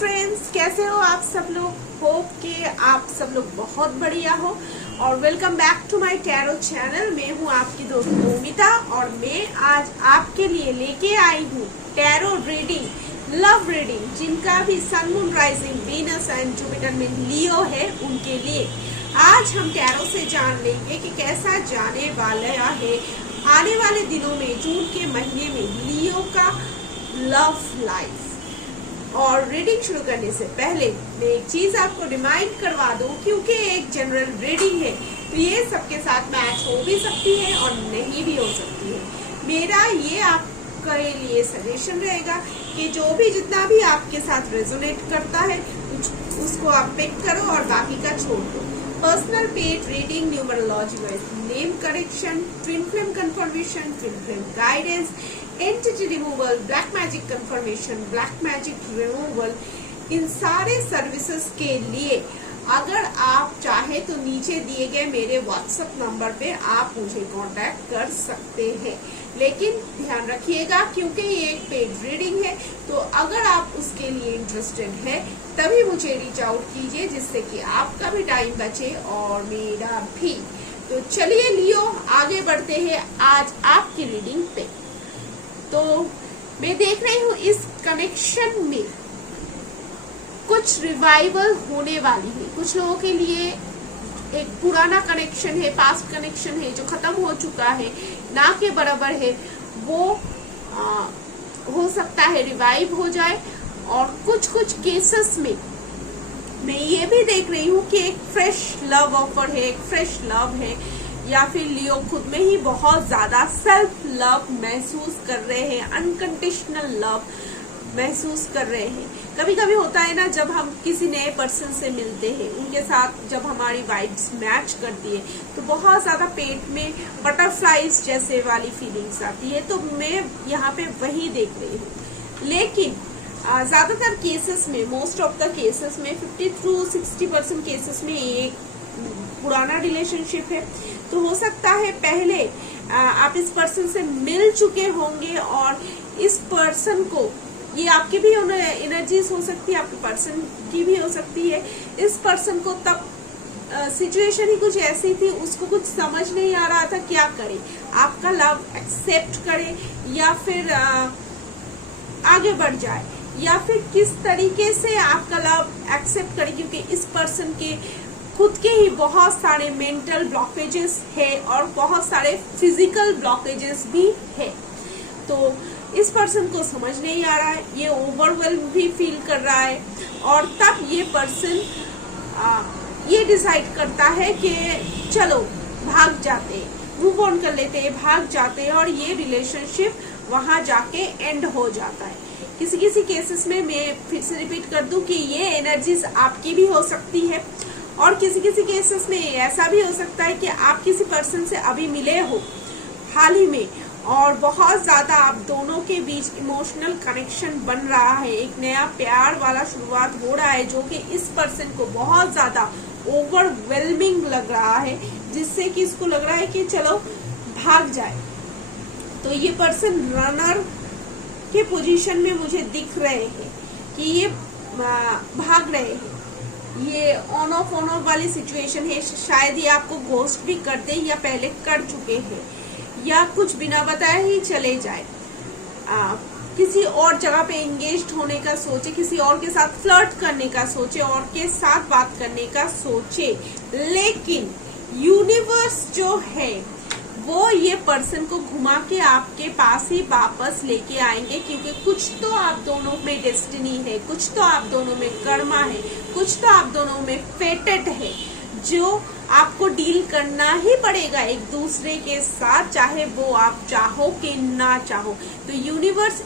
Friends, कैसे हो आप सब लोग। होप कि आप सब लोग बहुत बढ़िया हो और welcome back to my tarot channel. मैं हूं आपकी दोस्त मोमिता और मैं आज आपके लिए लेके आई हूं टैरो रीडिंग, लव रीडिंग। जिनका भी sun, moon, rising, Venus and Jupiter में लियो है उनके लिए आज हम टैरो से जान लेंगे कि कैसा जाने वाला है आने वाले दिनों में, जून के महीने में लियो का लव लाइफ। और रीडिंग शुरू करने से पहले मैं एक चीज आपको रिमाइंड करवा दूं, क्योंकि एक जनरल रीडिंग है तो ये सबके साथ मैच हो भी सकती है और नहीं भी हो सकती है। मेरा ये आपके लिए सजेशन रहेगा कि जो भी जितना भी आपके साथ रेजोनेट करता है उसको आप पिक करो और बाकी का छोड़ दो। Personal paid reading, numerology wise name correction, twin flame confirmation, twin flame guidance, entity removal, black magic confirmation, black magic removal, इन सारे सर्विसेज के लिए अगर आप चाहे तो नीचे दिए गए मेरे व्हाट्सएप नंबर पे आप मुझे कांटेक्ट कर सकते हैं। लेकिन ध्यान रखिएगा, क्योंकि ये एक पेड रीडिंग है तो अगर आप उसके लिए इंटरेस्टेड है तभी मुझे रीच आउट कीजिए, जिससे कि आपका भी टाइम बचे और मेरा भी। तो चलिए लियो आगे बढ़ते हैं आज आपकी रीडिंग पे। तो मैं देख रही हूँ इस कनेक्शन में कुछ रिवाइवल होने वाली है। कुछ लोगों के लिए एक पुराना कनेक्शन है, पास्ट कनेक्शन है जो खत्म हो चुका है, ना के बराबर है, वो हो सकता है रिवाइव हो जाए। और कुछ केसेस में मैं ये भी देख रही हूँ कि एक फ्रेश लव ऑफर है, एक फ्रेश लव है, या फिर लियो खुद में ही बहुत ज्यादा सेल्फ लव महसूस कर रहे हैं, अनकंडीशनल लव महसूस कर रहे हैं। कभी कभी होता है ना, जब हम किसी नए पर्सन से मिलते हैं, उनके साथ जब हमारी वाइब्स मैच करती है तो बहुत ज्यादा पेट में बटरफ्लाईज जैसे वाली फीलिंग्स आती है। तो मैं यहाँ पे वही देख रही हूँ। लेकिन ज्यादातर केसेस में, मोस्ट ऑफ द केसेस में 50 to 60% केसेस में एक पुराना रिलेशनशिप है। तो हो सकता है पहले आप इस पर्सन से मिल चुके होंगे और इस पर्सन को, ये आपकी भी एनर्जीज हो सकती है, आपके पर्सन की भी हो सकती है। इस पर्सन को तब सिचुएशन ही कुछ ऐसी थी, उसको कुछ समझ नहीं आ रहा था क्या करे, आपका लव एक्सेप्ट करे या फिर आगे बढ़ जाए, या फिर किस तरीके से आपका लव एक्सेप्ट करे, क्योंकि इस पर्सन के खुद के ही बहुत सारे मेंटल ब्लॉकेजेस है और बहुत सारे फिजिकल ब्लॉकेजेस भी है। तो इस पर्सन को समझ नहीं आ रहा है, ये ओवरवेल्म भी फील कर रहा है और तब ये पर्सन ये डिसाइड करता है कि चलो भाग जाते हैं, मूव ऑन कर लेते हैं, भाग जाते हैं, और ये रिलेशनशिप वहां जाके एंड हो जाता है। किसी केसेस में मैं फिर से रिपीट कर दूं कि ये एनर्जीज आपकी भी हो सकती है, और किसी केसेस में ऐसा भी हो सकता है कि आप किसी पर्सन से अभी मिले हो हाल ही में और बहुत ज्यादा आप दोनों के बीच इमोशनल कनेक्शन बन रहा है, एक नया प्यार वाला शुरुआत हो रहा है जो कि इस पर्सन को बहुत ज्यादा ओवरवेलमिंग लग रहा है, जिससे कि इसको लग रहा है कि चलो भाग जाए। तो ये पर्सन रनर के पोजीशन में मुझे दिख रहे हैं कि ये भाग रहे हैं। ये ऑन ऑफ वाली सिचुएशन है। शायद ये आपको घोस्ट भी कर दे या पहले कर चुके हैं, या कुछ बिना बताए ही चले जाए, किसी और जगह पे एंगेज्ड होने का सोचे, किसी और के साथ फ्लर्ट करने का सोचे, और के साथ बात करने का सोचे। लेकिन यूनिवर्स जो है वो ये पर्सन को घुमा के आपके पास ही वापस लेके आएंगे, क्योंकि कुछ तो आप दोनों में डेस्टिनी है, कुछ तो आप दोनों में कर्मा है, कुछ तो आप दोनों में फेटेड है, जो आपको डील करना ही पड़ेगा एक दूसरे के साथ, चाहे वो आप चाहो कि ना चाहो। तो यूनिवर्स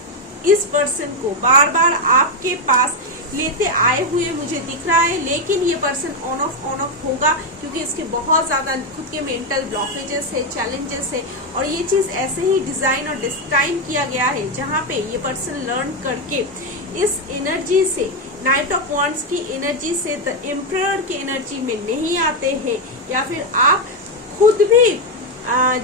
इस पर्सन को बार बार आपके पास लेते आए हुए मुझे दिख रहा है। लेकिन ये पर्सन ऑन ऑफ होगा, क्योंकि इसके बहुत ज्यादा खुद के मेंटल ब्लॉकेजेस है, चैलेंजेस है, और ये चीज ऐसे ही डिजाइन और डिस्टाइन किया गया है, जहाँ पे ये पर्सन लर्न करके इस एनर्जी से, नाइट ऑफ वॉन्ड्स की एनर्जी से द एम्परर की एनर्जी में नहीं आते हैं, या फिर आप खुद भी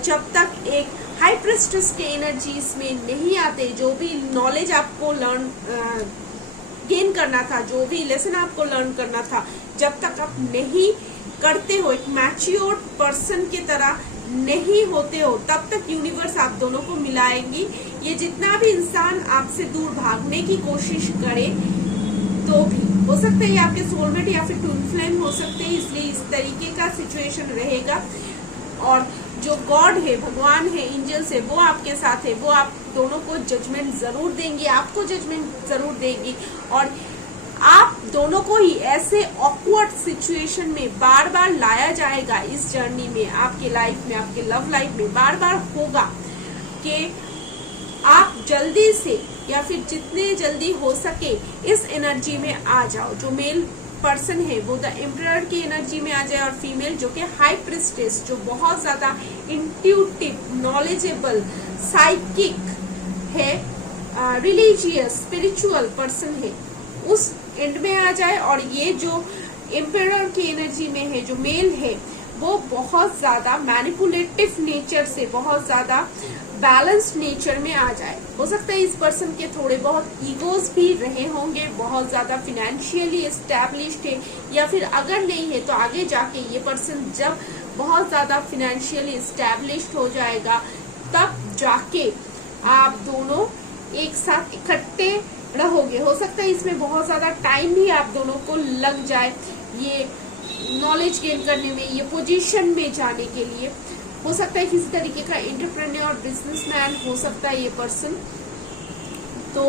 जब तक एक हाई प्रिस्टेस के एनर्जीज में नहीं आते, जो भी नॉलेज आपको लर्न गेन गेन करना था, जो भी लेसन आपको लर्न करना था, जब तक आप नहीं करते हो, एक मैच्योर पर्सन की तरह नहीं होते हो, तब तक यूनिवर्स आप दोनों को मिलाएंगी। ये जितना भी इंसान आपसे दूर भागने की कोशिश करे तो भी हो सकता है आपके सोलमेट या फिर ट्विन फ्लेम हो सकते हैं, इसलिए इस तरीके का सिचुएशन रहेगा। और जो गॉड है, भगवान है, एंजल्स है, वो आपके साथ है, वो आप दोनों को जजमेंट जरूर देंगी, आपको जजमेंट जरूर देगी। और आप दोनों को ही ऐसे ऑकवर्ड सिचुएशन में बार बार लाया जाएगा इस जर्नी में, आपके लाइफ में, आपके लव लाइफ में बार बार होगा कि आप जल्दी से या फिर जितने जल्दी हो सके इस एनर्जी में आ जाओ। जो मेल पर्सन है वो द एम्परर की एनर्जी में आ जाए, और फीमेल जो कि हाई प्रिस्टेस, जो बहुत ज्यादा इंट्यूटिव, नॉलेजेबल, साइकिक है, रिलीजियस, स्पिरिचुअल पर्सन है, उस एंड में आ जाए। और ये जो एम्परर की एनर्जी में है, जो मेल है, वो बहुत ज्यादा मैनिपुलेटिव नेचर से बहुत ज्यादा बैलेंस्ड नेचर में आ जाए। हो सकता है इस पर्सन के थोड़े बहुत ईगोज भी रहे होंगे, बहुत ज्यादा फिनेंशियली एस्टैब्लिश्ड है, या फिर अगर नहीं है तो आगे जाके ये पर्सन जब बहुत ज्यादा फिनेंशियली एस्टैब्लिश्ड हो जाएगा, तब जाके आप दोनों एक साथ इकट्ठे रहोगे। हो सकता है इसमें बहुत ज्यादा टाइम भी आप दोनों को लग जाए, ये नॉलेज गेन करने में, ये पोजीशन में जाने के लिए। हो सकता है किसी तरीके का एंटरप्रेन्योर, बिजनेसमैन हो सकता है ये पर्सन। तो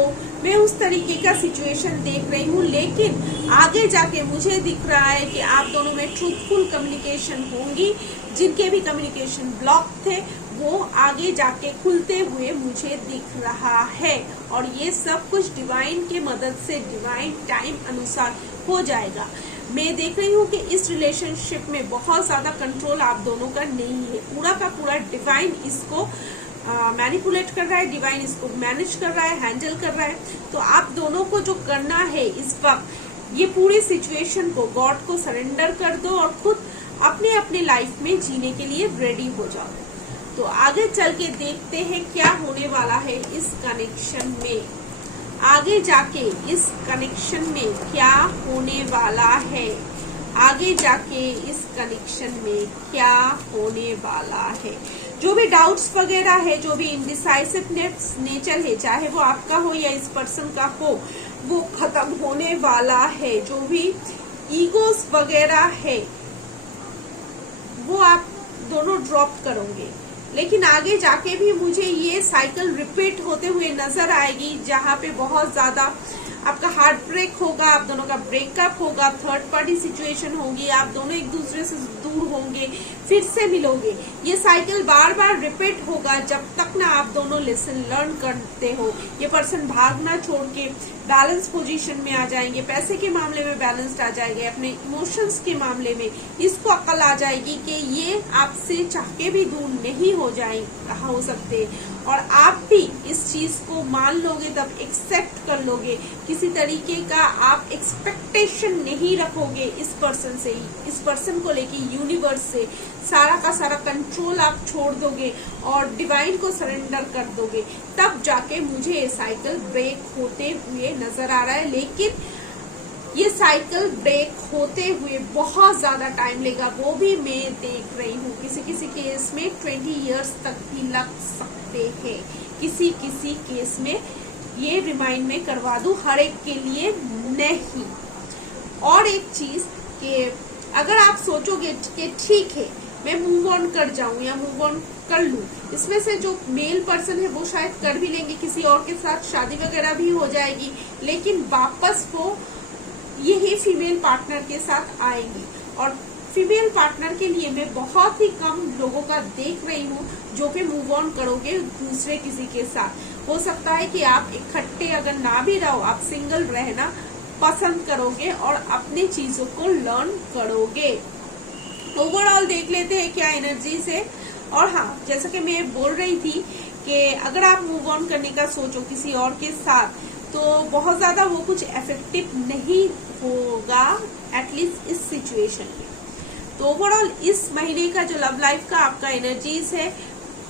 मैं उस तरीके का सिचुएशन देख रही हूँ, लेकिन आगे जाके मुझे दिख रहा है कि आप दोनों में ट्रूथफुल कम्युनिकेशन होंगी। जिनके भी कम्युनिकेशन ब्लॉक थे वो आगे जाके खुलते हुए मुझे दिख रहा है, और ये सब कुछ डिवाइन के मदद से, डिवाइन टाइम अनुसार हो जाएगा। मैं देख रही हूँ कि इस रिलेशनशिप में बहुत ज्यादा कंट्रोल आप दोनों का नहीं है, पूरा का पूरा डिवाइन इसको मैनिपुलेट कर रहा है, डिवाइन इसको मैनेज कर रहा है, हैंडल कर रहा है। तो आप दोनों को जो करना है इस वक्त, ये पूरी सिचुएशन को गॉड को सरेंडर कर दो और खुद अपने अपने लाइफ में जीने के लिए रेडी हो जाओ। तो आगे चल के देखते हैं क्या होने वाला है इस कनेक्शन में, आगे जाके इस कनेक्शन में क्या होने वाला है, आगे जाके इस कनेक्शन में क्या होने वाला है। जो भी डाउट्स वगैरह है, जो भी इनडिसाइसिवनेस नेचर है, चाहे वो आपका हो या इस पर्सन का हो, वो खत्म होने वाला है। जो भी ईगोस वगैरह है वो आप दोनों ड्रॉप करोगे, लेकिन आगे जाके भी मुझे ये साइकिल रिपीट होते हुए नजर आएगी, जहाँ पे बहुत ज्यादा आपका हार्ट ब्रेक होगा, आप दोनों का ब्रेकअप होगा, थर्ड पार्टी सिचुएशन होगी, आप दोनों एक दूसरे से दूर होंगे, फिर से मिलोगे। ये साइकिल बार बार रिपीट होगा जब तक ना आप दोनों लेसन लर्न करते हो। ये पर्सन भागना छोड़ के बैलेंस पोजीशन में आ जाएंगे, पैसे के मामले में बैलेंस्ड आ जाएंगे, अपने इमोशंस के मामले में इसको अकल आ जाएगी कि ये आपसे चाह के भी दूर नहीं हो सकते, और आप भी इस चीज को मान लोगे, तब एक्सेप्ट कर लोगे। किसी तरीके का आप एक्सपेक्टेशन नहीं रखोगे इस पर्सन से, इस पर्सन को लेके यूनिवर्स से सारा का सारा कंट्रोल आप छोड़ दोगे और डिवाइन को सरेंडर कर दोगे। तब जाके मुझे ये साइकिल ब्रेक होते हुए नजर आ रहा है, लेकिन ये साइकिल ब्रेक होते हुए बहुत ज्यादा टाइम लेगा, वो भी मैं देख रही हूँ। किसी किसी केस में 20 इयर्स तक भी लग सकते हैं, किसी किसी केस में ये रिमाइंड में करवा दूं, हर एक के लिए नहीं। और एक चीज कि अगर आप सोचोगे कि ठीक है मैं मूव ऑन कर जाऊं या मूव ऑन कर लूं, इसमें से जो मेल पर्सन है वो शायद कर भी लेंगे, किसी और के साथ शादी वगैरह भी हो जाएगी, लेकिन वापस वो यही फीमेल पार्टनर के साथ आएंगी। और फीमेल पार्टनर के लिए मैं बहुत ही कम लोगों का देख रही हूँ जो कि मूव ऑन करोगे दूसरे किसी के साथ। हो सकता है कि आप इकट्ठे अगर ना भी रहो, आप सिंगल रहना पसंद करोगे और अपनी चीजों को लर्न करोगे। ओवरऑल देख लेते हैं क्या एनर्जीज है। और हाँ, जैसा कि मैं बोल रही थी कि अगर आप मूव ऑन करने का सोचो किसी और के साथ, तो बहुत ज्यादा वो कुछ इफेक्टिव नहीं होगा, एटलीस्ट इस सिचुएशन में। तो ओवरऑल इस महीने का जो लव लाइफ का आपका एनर्जीज है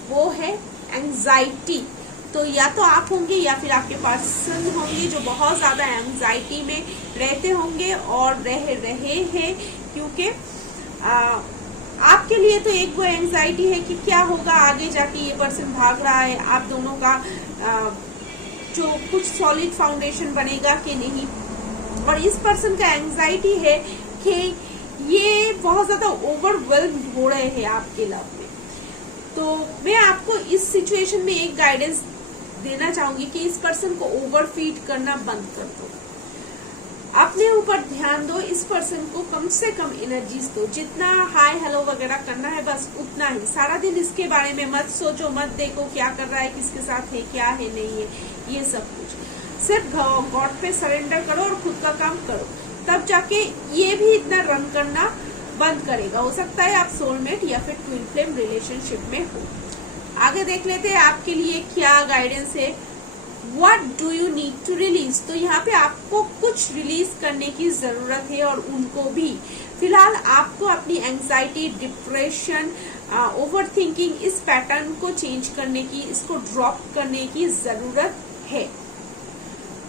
वो है एंजाइटी, तो या तो आप होंगे या फिर आपके पर्सन होंगे जो बहुत ज्यादा एंजाइटी में रहते होंगे और रह रहे हैं, क्योंकि आपके लिए तो एक वो एंजाइटी है कि क्या होगा आगे जाके, ये पर्सन भाग रहा है, आप दोनों का जो कुछ सॉलिड फाउंडेशन बनेगा कि नहीं। और इस पर्सन का एंजाइटी है कि ये बहुत ज्यादा ओवरवेल्म्ड हो रहे हैं आपके लव में। तो मैं आपको इस सिचुएशन में एक गाइडेंस देना चाहूंगी कि इस पर्सन को ओवरफीड करना बंद कर दो, अपने ऊपर ध्यान दो, इस पर्सन को कम से कम एनर्जीज दो, जितना हाय हेलो वगैरह करना है बस उतना ही। सारा दिन इसके बारे में मत सोचो, मत देखो क्या कर रहा है, किसके साथ है, क्या है, नहीं है, ये सब कुछ सिर्फ गॉड पे सरेंडर करो और खुद का काम करो, तब जाके ये भी इतना रन करना बंद करेगा। हो सकता है आप सोलमेट या फिर ट्विन फ्लेम रिलेशनशिप में हो। आगे देख लेते हैं आपके लिए क्या गाइडेंस है। What do you need to release? तो यहाँ पे आपको कुछ रिलीज करने की जरूरत है और उनको भी। फिलहाल आपको अपनी एंजाइटी, डिप्रेशन, ओवर थिंकिंग, इस पैटर्न को चेंज करने की, इसको ड्रॉप करने की जरूरत है।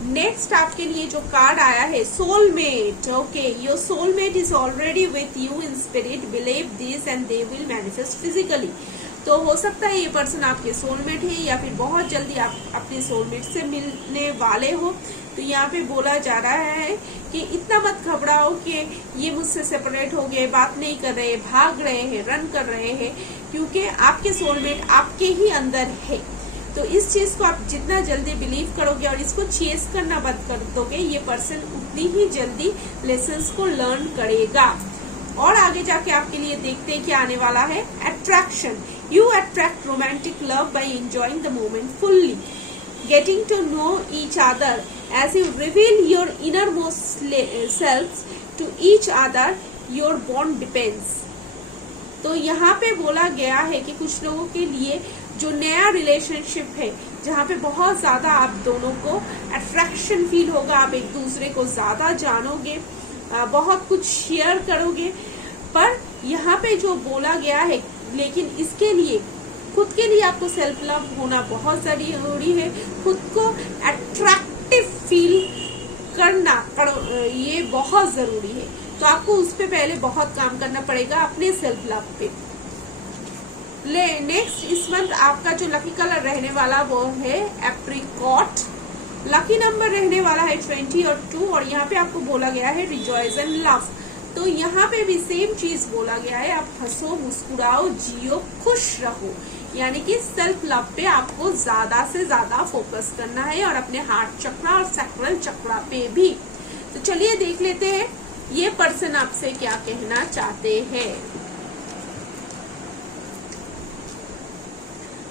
नेक्स्ट आपके लिए जो कार्ड आया है, soulmate. Okay, your soulmate is already with you in spirit, believe this and they will manifest physically. तो हो सकता है ये पर्सन आपके सोलमेट है या फिर बहुत जल्दी आप अपने सोलमेट से मिलने वाले हो। तो यहाँ पे बोला जा रहा है कि इतना मत घबराओ कि ये मुझसे सेपरेट हो गए, बात नहीं कर रहे, भाग रहे हैं, रन कर रहे हैं, क्योंकि आपके सोलमेट आपके ही अंदर है। तो इस चीज को आप जितना जल्दी बिलीव करोगे और इसको चेस करना बंद कर दोगे, ये पर्सन उतनी ही जल्दी लेसन्स को लर्न करेगा। और आगे जाके आपके लिए देखते हैं क्या आने वाला है। Attraction, you attract romantic love by enjoying the moment fully, getting to know each other as you reveal your innermost self to each other, your bond depends. तो यहाँ पे बोला गया है कि कुछ लोगों के लिए जो नया रिलेशनशिप है, जहाँ पे बहुत ज्यादा आप दोनों को अट्रैक्शन फील होगा, आप एक दूसरे को ज्यादा जानोगे, बहुत कुछ शेयर करोगे, पर यहाँ पे जो बोला गया है, लेकिन इसके लिए खुद के लिए आपको सेल्फ लव होना बहुत जरूरी है। खुद को अट्रैक्टिव फील करना ये बहुत जरूरी है। तो आपको उस पे पहले बहुत काम करना पड़ेगा, अपने सेल्फ लव पे। नेक्स्ट, इस मंथ आपका जो लकी कलर रहने वाला वो है एप्रिकॉट। लकी नंबर रहने वाला है 20 और 2, और यहाँ पे आपको बोला गया है रिजॉइस एंड लव। तो यहाँ पे भी सेम चीज बोला गया है, आप हंसो, मुस्कुराओ, जियो, खुश रहो। यानी कि सेल्फ लव पे आपको ज्यादा से ज्यादा फोकस करना है और अपने हार्ट चक्रा और सैक्रल चक्रा पे भी। तो चलिए देख लेते हैं ये पर्सन आपसे क्या कहना चाहते हैं।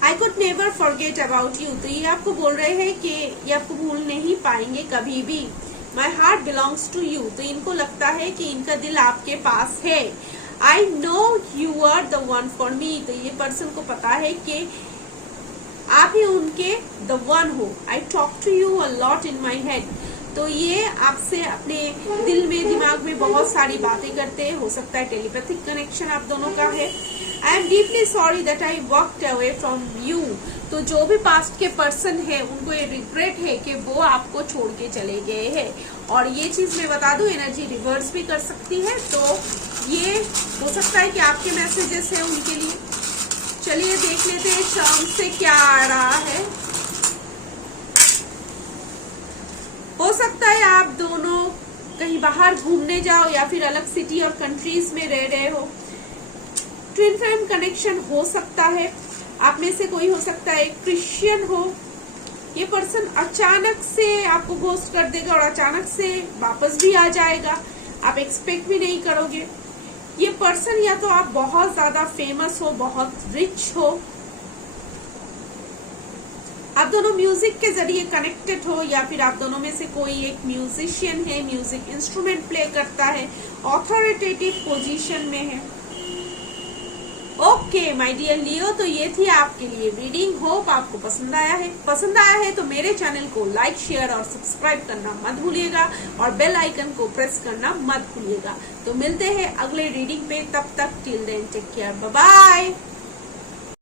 I could never forget about you। तो ये आपको बोल रहे हैं कि ये आपको भूल नहीं पाएंगे कभी भी। My heart belongs to you। तो इनको लगता है कि इनका दिल आपके पास है। I know you are the one for me। तो ये पर्सन को पता है कि आप ही उनके the one हो। I talk to you a lot in my head। तो ये आपसे अपने दिल में, दिमाग में बहुत सारी बातें करते हैं। हो सकता है टेलीपैथिक कनेक्शन आप दोनों का है। I am deeply sorry that I walked away from you। तो जो भी पास्ट के पर्सन है उनको ये रिग्रेट है कि वो आपको छोड़ के चले गए हैं। और ये चीज मैं बता दूं, एनर्जी रिवर्स भी कर सकती है, तो ये हो सकता है कि आपके मैसेजेस है उनके लिए। चलिए देख लेते हैं शाम से क्या आ रहा है। हो सकता है आप दोनों कहीं बाहर घूमने जाओ या फिर अलग सिटी और कंट्रीज में रह रहे हो। ट्विन फ्लेम कनेक्शन हो सकता है, आप में से कोई हो सकता है क्रिश्चियन हो। ये पर्सन अचानक से आपको घोस्ट कर देगा और अचानक से वापस भी आ जाएगा, आप एक्सपेक्ट भी नहीं करोगे। ये पर्सन या तो आप बहुत ज्यादा फेमस हो, बहुत रिच हो, आप दोनों म्यूजिक के जरिए कनेक्टेड हो, या फिर आप दोनों में से कोई एक म्यूजिशियन है, म्यूजिक इंस्ट्रूमेंट प्ले करता है, ऑथोरिटेटिव पोजीशन में है। ओके माय डियर लियो, तो ये थी आपके लिए रीडिंग। होप आपको पसंद आया है तो मेरे चैनल को लाइक, शेयर और सब्सक्राइब करना मत भूलिएगा और बेल आइकन को प्रेस करना मत भूलिएगा। तो मिलते हैं अगले रीडिंग पे, तब तक till then take care, bye bye.